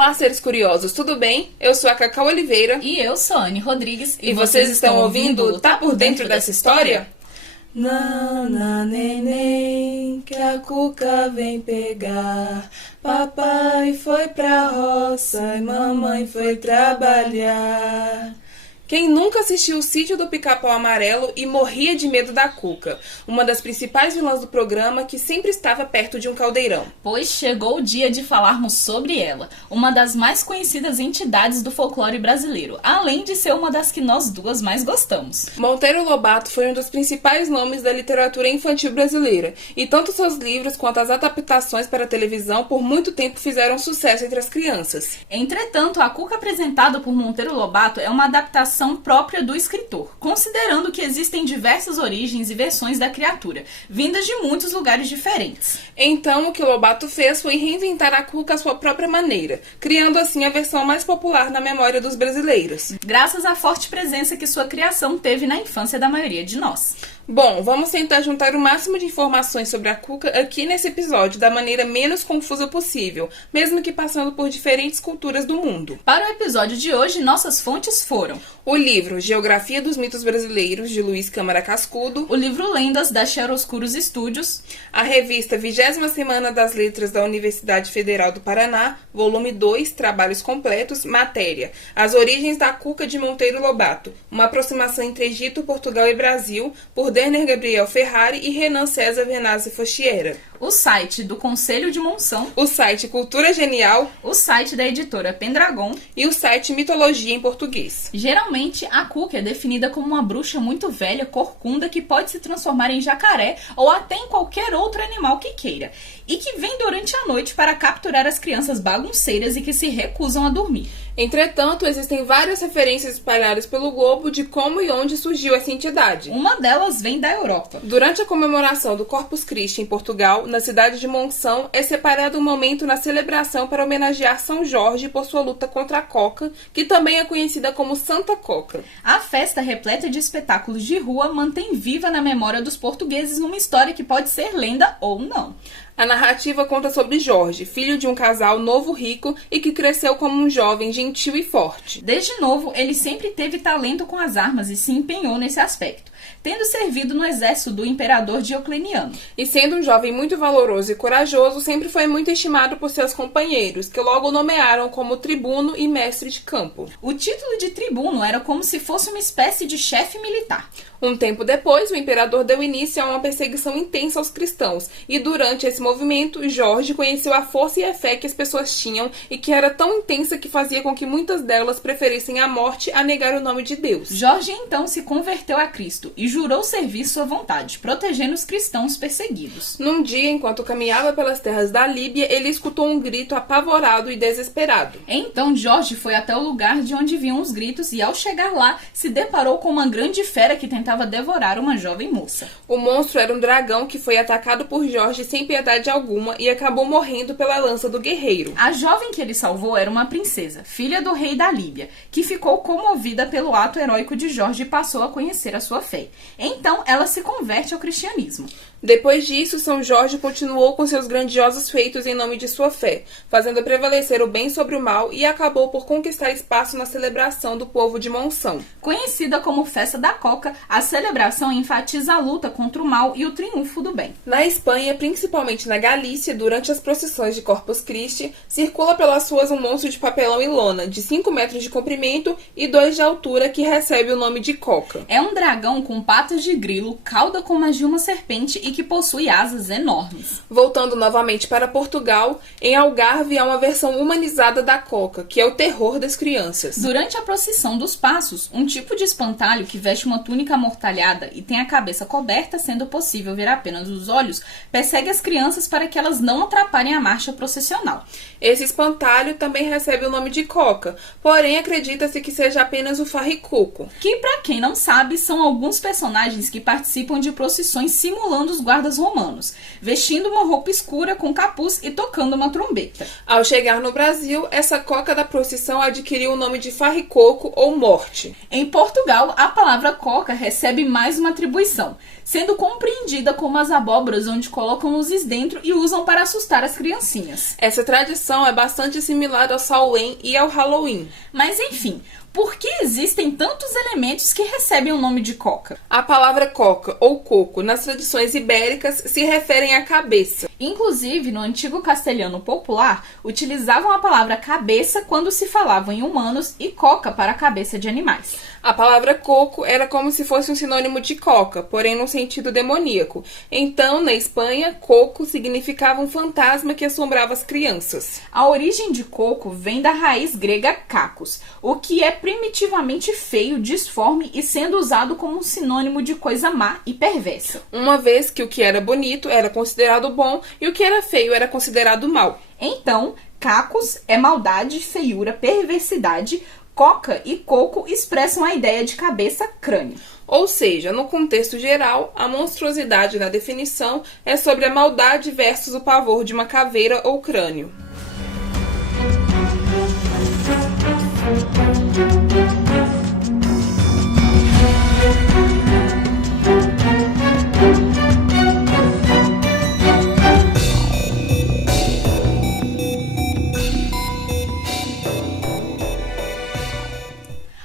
Olá, seres curiosos, tudo bem? Eu sou a Cacau Oliveira. E eu sou a Anne Rodrigues. E vocês estão ouvindo Tá Por Dentro dessa História? Nana, neném, que a cuca vem pegar. Papai foi pra roça e mamãe foi trabalhar. Quem nunca assistiu o Sítio do Pica-Pau Amarelo e morria de medo da Cuca, uma das principais vilãs do programa que sempre estava perto de um caldeirão? Pois chegou o dia de falarmos sobre ela, uma das mais conhecidas entidades do folclore brasileiro, além de ser uma das que nós duas mais gostamos. Monteiro Lobato foi um dos principais nomes da literatura infantil brasileira, e tanto seus livros quanto as adaptações para a televisão por muito tempo fizeram sucesso entre as crianças. Entretanto, a Cuca apresentada por Monteiro Lobato é uma adaptação própria do escritor, considerando que existem diversas origens e versões da criatura, vindas de muitos lugares diferentes. Então, o que Lobato fez foi reinventar a Cuca à sua própria maneira, criando assim a versão mais popular na memória dos brasileiros. Graças à forte presença que sua criação teve na infância da maioria de nós. Bom, vamos tentar juntar o máximo de informações sobre a Cuca aqui nesse episódio da maneira menos confusa possível, mesmo que passando por diferentes culturas do mundo. Para o episódio de hoje, nossas fontes foram o livro Geografia dos Mitos Brasileiros, de Luiz Câmara Cascudo, o livro Lendas, da Chiaroscuros Studios, a revista 20ª Semana das Letras da Universidade Federal do Paraná, volume 2, Trabalhos Completos, matéria As Origens da Cuca de Monteiro Lobato, uma aproximação entre Egito, Portugal e Brasil, por Derner Gabriel Ferrari e Renan César Venazzi Fochiera. O site do Conselho de Monção, o site Cultura Genial, o site da editora Pendragon e o site Mitologia em Português. Geralmente, a Cuca é definida como uma bruxa muito velha, corcunda, que pode se transformar em jacaré ou até em qualquer outro animal que queira, e que vem durante a noite para capturar as crianças bagunceiras e que se recusam a dormir. Entretanto, existem várias referências espalhadas pelo globo de como e onde surgiu essa entidade. Uma delas vem da Europa. Durante a comemoração do Corpus Christi em Portugal, na cidade de Monção, é separado um momento na celebração para homenagear São Jorge por sua luta contra a coca, que também é conhecida como Santa Coca. A festa, repleta de espetáculos de rua, mantém viva na memória dos portugueses uma história que pode ser lenda ou não. A narrativa conta sobre Jorge, filho de um casal novo rico e que cresceu como um jovem gentil e forte. Desde novo, ele sempre teve talento com as armas e se empenhou nesse aspecto, tendo servido no exército do imperador Diocleciano. E sendo um jovem muito valoroso e corajoso, sempre foi muito estimado por seus companheiros, que logo o nomearam como tribuno e mestre de campo. O título de tribuno era como se fosse uma espécie de chefe militar. Um tempo depois, o imperador deu início a uma perseguição intensa aos cristãos, e durante esse movimento, Jorge conheceu a força e a fé que as pessoas tinham e que era tão intensa que fazia com que muitas delas preferissem a morte a negar o nome de Deus. Jorge então se converteu a Cristo e jurou servir sua vontade, protegendo os cristãos perseguidos. Num dia, enquanto caminhava pelas terras da Líbia, ele escutou um grito apavorado e desesperado. Então Jorge foi até o lugar de onde vinham os gritos e, ao chegar lá, se deparou com uma grande fera que tentava devorar uma jovem moça. O monstro era um dragão que foi atacado por Jorge sem piedade alguma e acabou morrendo pela lança do guerreiro. A jovem que ele salvou era uma princesa, filha do rei da Líbia, que ficou comovida pelo ato heróico de Jorge e passou a conhecer a sua fé. Então ela se converte ao cristianismo. Depois disso, São Jorge continuou com seus grandiosos feitos em nome de sua fé, fazendo prevalecer o bem sobre o mal, e acabou por conquistar espaço na celebração do povo de Monção. Conhecida como Festa da Coca, a celebração enfatiza a luta contra o mal e o triunfo do bem. Na Espanha, principalmente na Galícia, durante as procissões de Corpus Christi, circula pelas ruas um monstro de papelão e lona, de 5 metros de comprimento e 2 de altura, que recebe o nome de Coca. É um dragão com patas de grilo, cauda como a de uma serpente e que possui asas enormes. Voltando novamente para Portugal, em Algarve há uma versão humanizada da Coca, que é o terror das crianças. Durante a procissão dos passos, um tipo de espantalho que veste uma túnica amortalhada e tem a cabeça coberta, sendo possível ver apenas os olhos, persegue as crianças para que elas não atrapalhem a marcha processional. Esse espantalho também recebe o nome de Coca, porém acredita-se que seja apenas o Farricuco, que, para quem não sabe, são alguns personagens que participam de procissões simulando os dos guardas romanos, vestindo uma roupa escura com capuz e tocando uma trombeta. Ao chegar no Brasil, essa coca da procissão adquiriu o nome de farricoco ou morte. Em Portugal, a palavra coca recebe mais uma atribuição, sendo compreendida como as abóboras onde colocam luzes dentro e usam para assustar as criancinhas. Essa tradição é bastante similar ao Samhain e ao Halloween. Mas enfim, por que existem tantos elementos que recebem o nome de coca? A palavra coca ou coco nas tradições ibéricas se referem à cabeça. Inclusive, no antigo castelhano popular, utilizavam a palavra cabeça quando se falavam em humanos e coca para a cabeça de animais. A palavra coco era como se fosse um sinônimo de coca, porém no sentido demoníaco. Então, na Espanha, coco significava um fantasma que assombrava as crianças. A origem de coco vem da raiz grega cacos, o que é primitivamente feio, disforme e sendo usado como um sinônimo de coisa má e perversa. Uma vez que o que era bonito era considerado bom e o que era feio era considerado mal. Então, cacos é maldade, feiura, perversidade. Coca e coco expressam a ideia de cabeça, crânio. Ou seja, no contexto geral, a monstruosidade na definição é sobre a maldade versus o pavor de uma caveira ou crânio.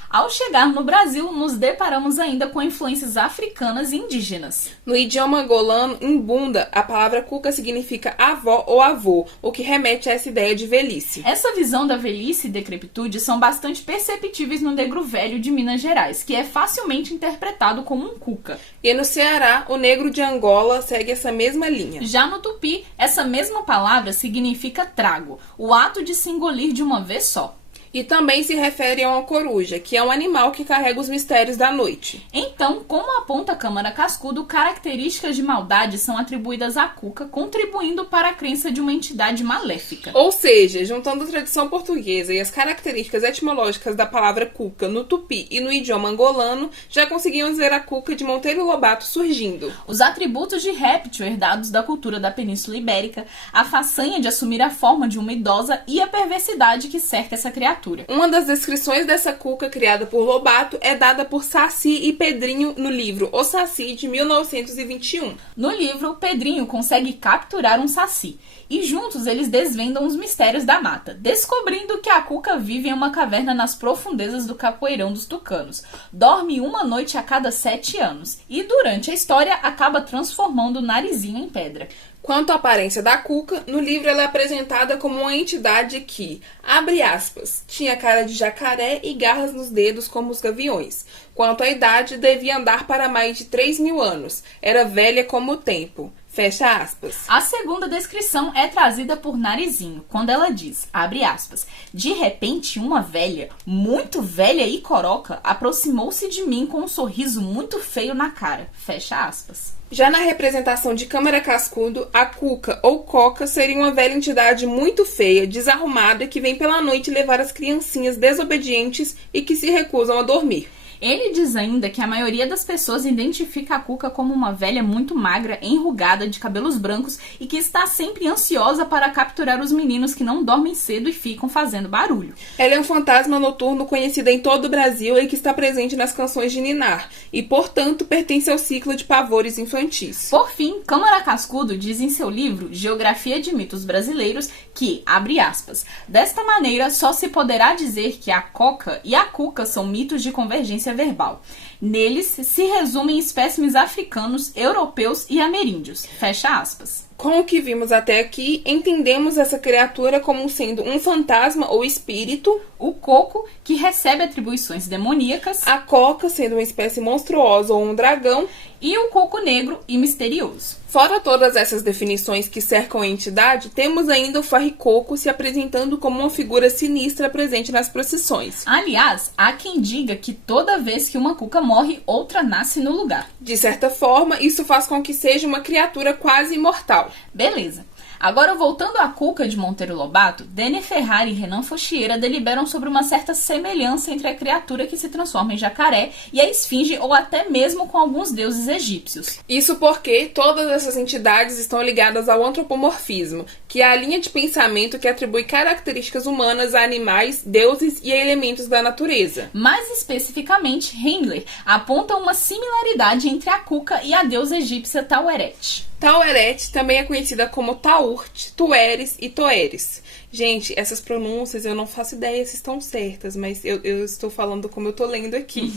Ao chegar no Brasil, nos deparamos ainda com influências africanas e indígenas. No idioma angolano, imbunda, a palavra cuca significa avó ou avô, o que remete a essa ideia de velhice. Essa visão da velhice e decrepitude são bastante perceptíveis no negro velho de Minas Gerais, que é facilmente interpretado como um cuca. E no Ceará, o negro de Angola segue essa mesma linha. Já no tupi, essa mesma palavra significa trago, o ato de se engolir de uma vez só. E também se refere a uma coruja, que é um animal que carrega os mistérios da noite. Então, como aponta a Câmara Cascudo, características de maldade são atribuídas à cuca, contribuindo para a crença de uma entidade maléfica. Ou seja, juntando a tradição portuguesa e as características etimológicas da palavra cuca no tupi e no idioma angolano, já conseguimos ver a cuca de Monteiro Lobato surgindo. Os atributos de réptil herdados da cultura da Península Ibérica, a façanha de assumir a forma de uma idosa e a perversidade que cerca essa criatura. Uma das descrições dessa cuca criada por Lobato é dada por Saci e Pedrinho no livro O Saci, de 1921. No livro, Pedrinho consegue capturar um saci e juntos eles desvendam os mistérios da mata, descobrindo que a cuca vive em uma caverna nas profundezas do capoeirão dos tucanos, dorme uma noite a cada 7 anos e durante a história acaba transformando o narizinho em pedra. Quanto à aparência da cuca, no livro ela é apresentada como uma entidade que, abre aspas, tinha cara de jacaré e garras nos dedos como os gaviões. Quanto à idade, devia andar para mais de 3.000 anos. Era velha como o tempo. Fecha aspas. A segunda descrição é trazida por Narizinho, quando ela diz, abre aspas, de repente uma velha, muito velha e coroca, aproximou-se de mim com um sorriso muito feio na cara. Fecha aspas. Já na representação de Câmara Cascudo, a cuca ou coca seria uma velha entidade muito feia, desarrumada, que vem pela noite levar as criancinhas desobedientes e que se recusam a dormir. Ele diz ainda que a maioria das pessoas identifica a cuca como uma velha muito magra, enrugada, de cabelos brancos e que está sempre ansiosa para capturar os meninos que não dormem cedo e ficam fazendo barulho. Ela é um fantasma noturno conhecido em todo o Brasil e que está presente nas canções de ninar e, portanto, pertence ao ciclo de pavores infantis. Por fim, Câmara Cascudo diz em seu livro Geografia de Mitos Brasileiros que, abre aspas, desta maneira só se poderá dizer que a coca e a cuca são mitos de convergência verbal. Neles se resumem espécimes africanos, europeus e ameríndios. Fecha aspas. Com o que vimos até aqui, entendemos essa criatura como sendo um fantasma ou espírito, o coco, que recebe atribuições demoníacas, a coca, sendo uma espécie monstruosa ou um dragão, e o coco negro e misterioso. Fora todas essas definições que cercam a entidade, temos ainda o farricoco se apresentando como uma figura sinistra presente nas procissões. Aliás, há quem diga que toda vez que uma cuca morre, outra nasce no lugar. De certa forma, isso faz com que seja uma criatura quase imortal. Beleza. Agora, voltando à Cuca de Monteiro Lobato, Dénia Ferrari e Renan Fochieira deliberam sobre uma certa semelhança entre a criatura que se transforma em jacaré e a esfinge, ou até mesmo com alguns deuses egípcios. Isso porque todas essas entidades estão ligadas ao antropomorfismo, que é a linha de pensamento que atribui características humanas a animais, deuses e a elementos da natureza. Mais especificamente, Hengler aponta uma similaridade entre a Cuca e a deusa egípcia Taueret. Taueret também é conhecida como Taurt, Tueres e Toeres. Gente, essas pronúncias eu não faço ideia se estão certas, mas eu estou falando como eu estou lendo aqui.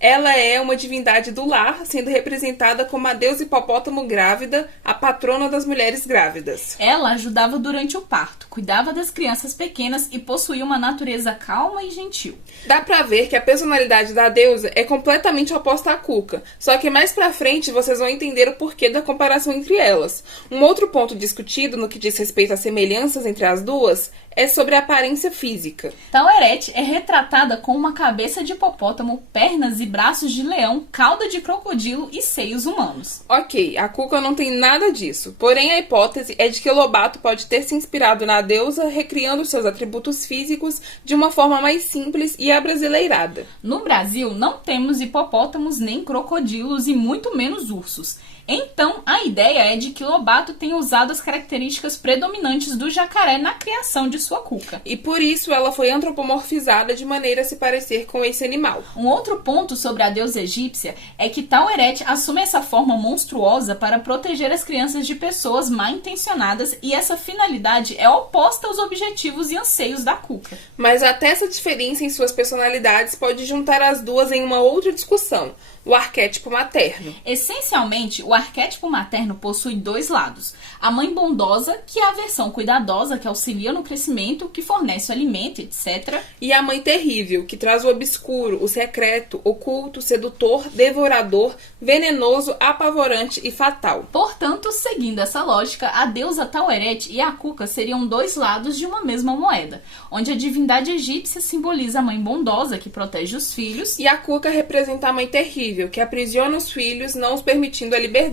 Ela é uma divindade do lar, sendo representada como a deusa hipopótamo grávida, a patrona das mulheres grávidas. Ela ajudava durante o parto, cuidava das crianças pequenas e possuía uma natureza calma e gentil. Dá pra ver que a personalidade da deusa é completamente oposta à Cuca, só que mais pra frente vocês vão entender o porquê da comparação entre elas. Um outro ponto discutido no que diz respeito às semelhanças entre as duas é sobre a aparência física. Taueret é retratada com uma cabeça de hipopótamo, pernas e braços de leão, cauda de crocodilo e seios humanos. Ok, a Cuca não tem nada disso, porém a hipótese é de que Lobato pode ter se inspirado na deusa, recriando seus atributos físicos de uma forma mais simples e abrasileirada. No Brasil, não temos hipopótamos nem crocodilos e muito menos ursos. Então, a ideia é de que Lobato tenha usado as características predominantes do jacaré na criação de sua Cuca. E por isso ela foi antropomorfizada de maneira a se parecer com esse animal. Um outro ponto sobre a deusa egípcia é que Taueret assume essa forma monstruosa para proteger as crianças de pessoas mal intencionadas, e essa finalidade é oposta aos objetivos e anseios da Cuca. Mas até essa diferença em suas personalidades pode juntar as duas em uma outra discussão: o arquétipo materno. Essencialmente, o arquétipo materno possui dois lados. A mãe bondosa, que é a versão cuidadosa, que auxilia no crescimento, que fornece o alimento, etc. E a mãe terrível, que traz o obscuro, o secreto, oculto, sedutor, devorador, venenoso, apavorante e fatal. Portanto, seguindo essa lógica, a deusa Taueret e a Cuca seriam dois lados de uma mesma moeda, onde a divindade egípcia simboliza a mãe bondosa, que protege os filhos, e a Cuca representa a mãe terrível, que aprisiona os filhos, não os permitindo a liberdade.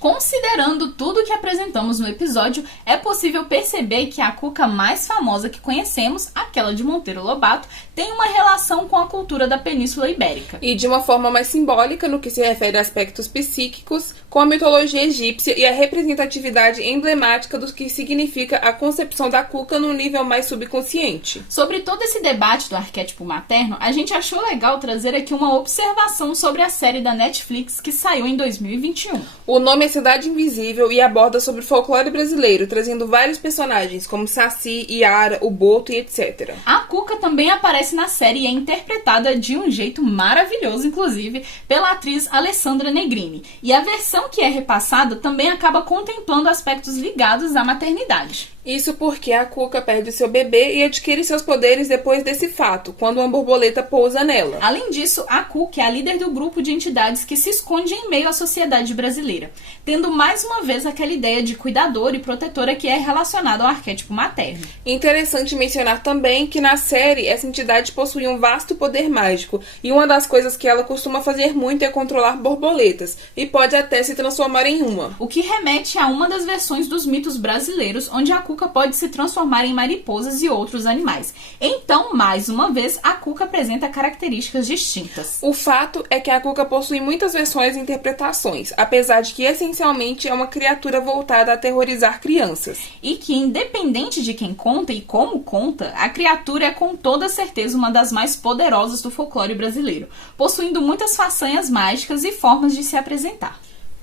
Considerando tudo que apresentamos no episódio, é possível perceber que a Cuca mais famosa que conhecemos, aquela de Monteiro Lobato, tem uma relação com a cultura da Península Ibérica. E de uma forma mais simbólica no que se refere a aspectos psíquicos, com a mitologia egípcia e a representatividade emblemática do que significa a concepção da Cuca num nível mais subconsciente. Sobre todo esse debate do arquétipo materno, a gente achou legal trazer aqui uma observação sobre a série da Netflix que saiu em 2021. O nome é Cidade Invisível e aborda sobre o folclore brasileiro, trazendo vários personagens como Saci, Iara, o Boto e etc. A Cuca também aparece na série e é interpretada de um jeito maravilhoso, inclusive, pela atriz Alessandra Negrini. E a versão que é repassada também acaba contemplando aspectos ligados à maternidade. Isso porque a Cuca perde seu bebê e adquire seus poderes depois desse fato, quando uma borboleta pousa nela. Além disso, a Cuca é a líder do grupo de entidades que se esconde em meio à sociedade brasileira, tendo mais uma vez aquela ideia de cuidadora e protetora que é relacionada ao arquétipo materno. Interessante mencionar também que na série essa entidade possui um vasto poder mágico, e uma das coisas que ela costuma fazer muito é controlar borboletas, e pode até se transformar em uma. O que remete a uma das versões dos mitos brasileiros, onde a Cuca pode se transformar em mariposas e outros animais. Então, mais uma vez, a Cuca apresenta características distintas. O fato é que a Cuca possui muitas versões e interpretações, apesar de que essencialmente é uma criatura voltada a aterrorizar crianças. E que, independente de quem conta e como conta, a criatura é com toda certeza uma das mais poderosas do folclore brasileiro, possuindo muitas façanhas mágicas e formas de se apresentar.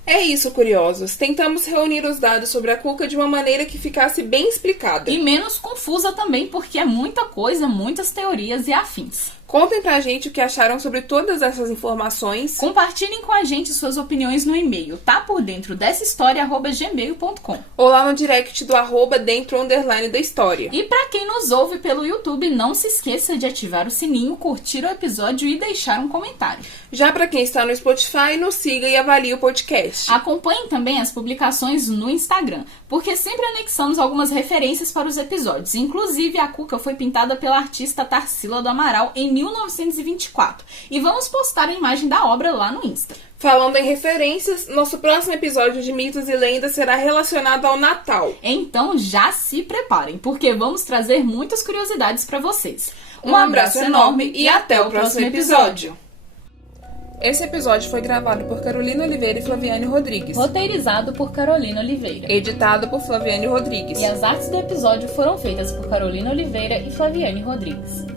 É isso, curiosos. Tentamos reunir os dados sobre a Cuca de uma maneira que ficasse bem explicada. E menos confusa também, porque é muita coisa, muitas teorias e afins. Contem pra gente o que acharam sobre todas essas informações. Compartilhem com a gente suas opiniões no e-mail tapordentrodessahistoria@gmail.com ou lá no direct do @dentro_da história. E pra quem nos ouve pelo YouTube, não se esqueça de ativar o sininho, curtir o episódio e deixar um comentário. Já pra quem está no Spotify, nos siga e avalie o podcast. Acompanhem também as publicações no Instagram, porque sempre anexamos algumas referências para os episódios. Inclusive, a Cuca foi pintada pela artista Tarsila do Amaral em 1924. E vamos postar a imagem da obra lá no Insta. Falando em referências, nosso próximo episódio de Mitos e Lendas será relacionado ao Natal. Então já se preparem, porque vamos trazer muitas curiosidades para vocês. Um abraço enorme e até o próximo episódio. Esse episódio foi gravado por Carolina Oliveira e Flaviane Rodrigues. Roteirizado por Carolina Oliveira. Editado por Flaviane Rodrigues. E as artes do episódio foram feitas por Carolina Oliveira e Flaviane Rodrigues.